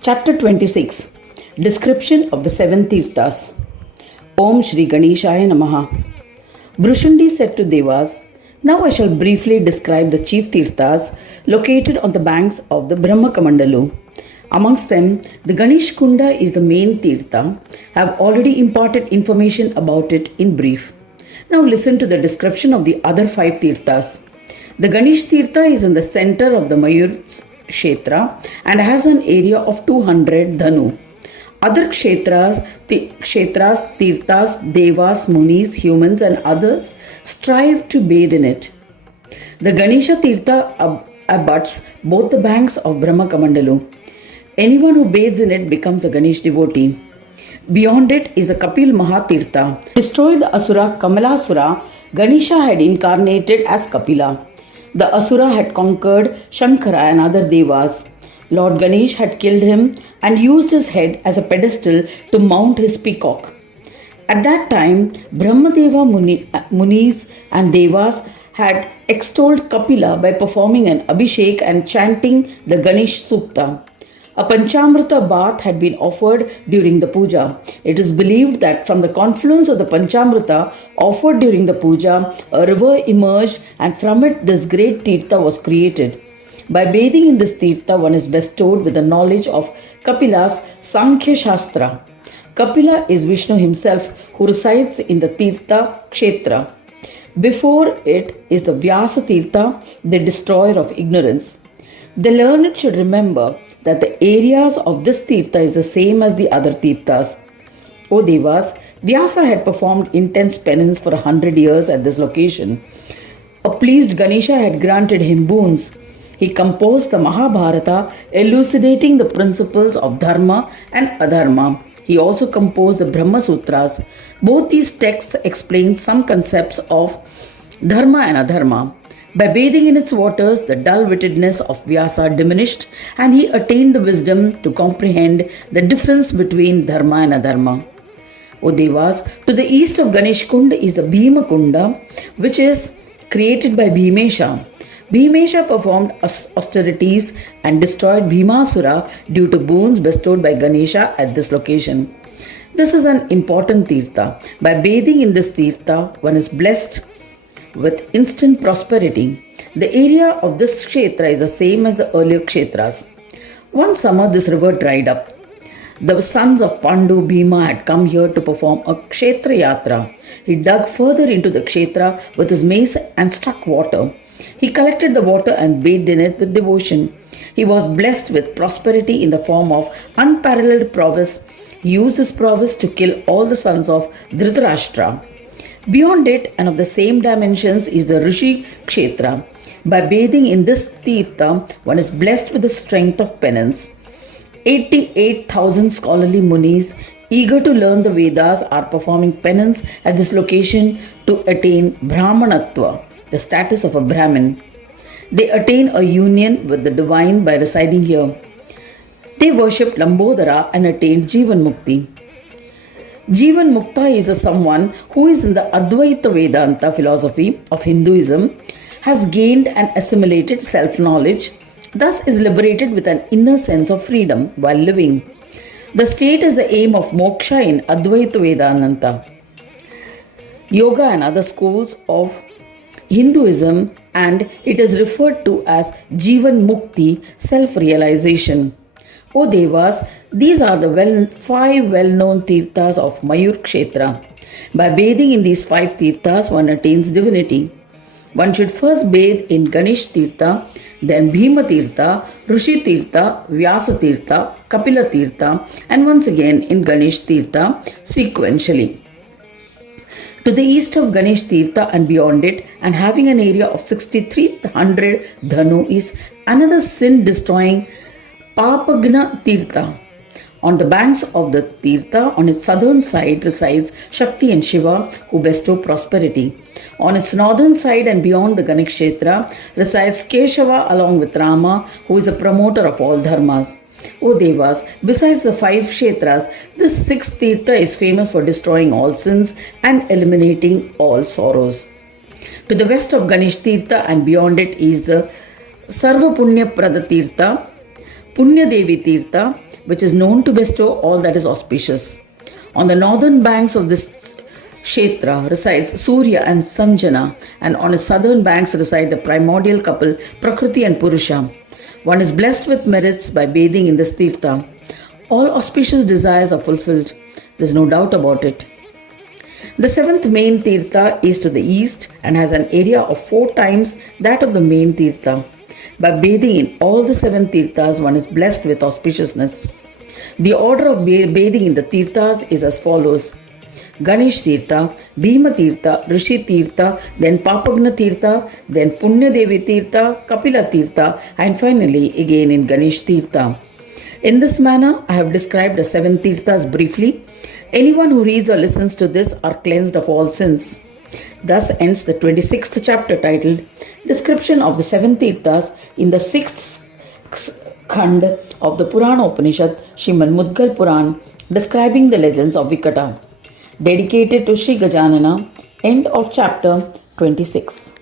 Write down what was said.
Chapter 26. Description of the Seven Tirthas. Om Shri Ganeshaya Namaha. Brushundi said to Devas, "Now I shall briefly describe the chief Tirthas located on the banks of the Brahmakamandalu. Amongst them, the Ganesh Kunda is the main Tirtha. I have already imparted information about it in brief. Now listen to the description of the other five Tirthas. The Ganesh Tirtha is in the center of the Mayur Kshetra and has an area of 200 dhanu. Other kshetras, tirthas, devas, munis, humans and others strive to bathe in it. The Ganesha Tirtha abuts both the banks of Brahmakamandalu. Anyone who bathes in it becomes a Ganesh devotee. Beyond it is a Kapil Mahatirtha. To destroy the Asura Kamalasura, Ganesha had incarnated as Kapila. The Asura had conquered Shankara and other devas. Lord Ganesha had killed him and used his head as a pedestal to mount his peacock. At that time, Brahmadeva Munis and Devas had extolled Kapila by performing an abhishek and chanting the Ganesh Sukta. A Panchamrita bath had been offered during the puja. It is believed that from the confluence of the Panchamrita offered during the puja, a river emerged and from it this great Tirtha was created. By bathing in this Tirtha, one is bestowed with the knowledge of Kapila's Sankhya Shastra. Kapila is Vishnu himself who resides in the Tirtha Kshetra. Before it is the Vyasa Tirtha, the destroyer of ignorance. The learned should remember that the areas of this Tirtha is the same as the other Tirthas. O Devas, Vyasa had performed intense penance for 100 years at this location. A pleased Ganesha had granted him boons. He composed the Mahabharata, elucidating the principles of Dharma and Adharma. He also composed the Brahma Sutras. Both these texts explain some concepts of Dharma and Adharma. By bathing in its waters, the dull-wittedness of Vyasa diminished and he attained the wisdom to comprehend the difference between Dharma and Adharma. O Devas, to the east of Ganesh Kunda is the Bhima Kunda, which is created by Bhimesha. Bhimesha performed austerities and destroyed Bhimasura due to boons bestowed by Ganesha at this location. This is an important Tirtha. By bathing in this Tirtha, one is blessed with instant prosperity. The area of this kshetra is the same as the earlier kshetras. One summer, this river dried up. The sons of Pandu Bhima had come here to perform a kshetra yatra. He dug further into the kshetra with his mace and struck water. He collected the water and bathed in it with devotion. He was blessed with prosperity in the form of unparalleled prowess. He used this prowess to kill all the sons of Dhritarashtra. Beyond it and of the same dimensions is the Rishi Kshetra. By bathing in this Tirtha, one is blessed with the strength of penance. 88,000 scholarly munis eager to learn the Vedas are performing penance at this location to attain Brahmanatva, the status of a Brahmin. They attain a union with the divine by residing here. They worshipped Lambodara and attained Jivan Mukti. Jivan Mukta is someone who is in the Advaita Vedanta philosophy of Hinduism, has gained and assimilated self-knowledge, thus is liberated with an inner sense of freedom while living. The state is the aim of moksha in Advaita Vedanta. Yoga and other schools of Hinduism, and it is referred to as Jivan Mukti, self-realization. O Devas, these are the five well-known Tirthas of Mayur Kshetra. By bathing in these five Tirthas, one attains divinity. One should first bathe in Ganesh Tirtha, then Bhima Tirtha, Rishi Tirtha, Vyasa Tirtha, Kapila Tirtha, and once again in Ganesh Tirtha sequentially. To the east of Ganesh Tirtha and beyond it, and having an area of 6,300 dhanu, is another sin-destroying Papagna Tirtha. On the banks of the Tirtha, on its southern side, resides Shakti and Shiva, who bestow prosperity. On its northern side and beyond the Ganesh Kshetra resides Keshava along with Rama, who is a promoter of all dharmas. O Devas, besides the five Kshetras, this sixth Tirtha is famous for destroying all sins and eliminating all sorrows. To the west of Ganesh Tirtha and beyond it is the Sarva Punya Prada Tirtha, Punya Devi Tirtha, which is known to bestow all that is auspicious. On the northern banks of this Kshetra resides Surya and Sanjana, and on its southern banks reside the primordial couple Prakriti and Purusha. One is blessed with merits by bathing in this Tirtha. All auspicious desires are fulfilled. There is no doubt about it. The seventh main Tirtha is to the east and has an area of 4 times that of the main Tirtha. By bathing in all the 7 Tirthas, one is blessed with auspiciousness. The order of bathing in the Tirthas is as follows: Ganesh Tirtha, Bhima Tirtha, Rishi Tirtha, then Papagna Tirtha, then Punya Devi Tirtha, Kapila Tirtha, and finally again in Ganesh Tirtha. In this manner, I have described the 7 Tirthas briefly. Anyone who reads or listens to this are cleansed of all sins. Thus ends the 26th chapter titled Description of the 7 Tirthas in the 6th Khand of the Purana Upanishad, Srimad Mudgal Puran, describing the legends of Vikata. Dedicated to Sri Gajanana. End of chapter 26.